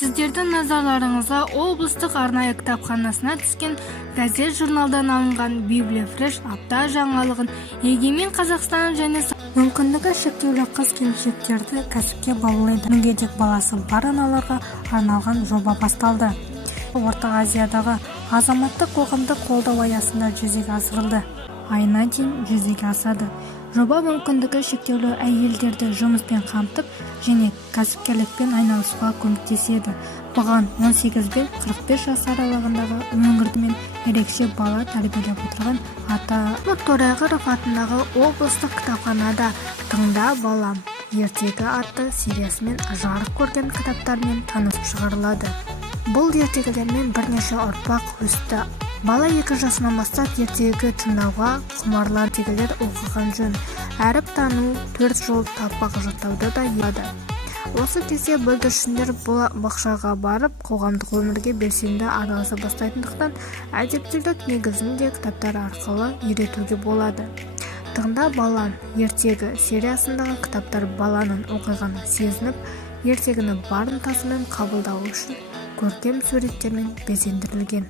Сіздердің назарларыңызға облыстық арнайы кітапханасына түскен газет-журналдан алынған Библия Фреш апта жаңалығын егемен Қазақстан және мүмкіндігі шектеулі қыз-келіншектерді кәсіпке баулиды. Мүгедек баласы бар аналарға арналған жоба басталды. Орта Азиядағы азаматтық қоғамды қолдау аясында жүзеге асырылды. Айына дейін жүзеге асады. Жоба мүмкіндігі шектеулі әйелдерді жұмыспен қамтып және кәсіпкерлікпен айналысуға көмектеседі. Бұған 18 бен 45 жас аралығындағы өңірді мен ерекше бала тәрбиелеп отырған ата Торайғыров атындағы облыстық кітапханада «Тыңда балам, ертегі» атты сериясымен жарық көрген кітаптармен танысып шығарылады. Бұл ертегілермен бірнеше ұрпақ өсті. Бала 2 жасынан бастап ертегі тыңдауға құмарлар, ертегілер оқыған жөн. Әріп тану, 4 жол таппақ жаттауды да еді. Осы кезде бүлдіршіндер бақшаға барып, қоғамдық өмірге белсенді араласа бастайтындықтан, әдептілік негізінде кітаптар арқылы үйретуге болады. «Тыңда балам, ертегі» сериясындағы кітаптар баланың оқиғаны сезініп, ертегіні бар ынтасымен қабылдауы үшін көркем суреттермен безендірілген.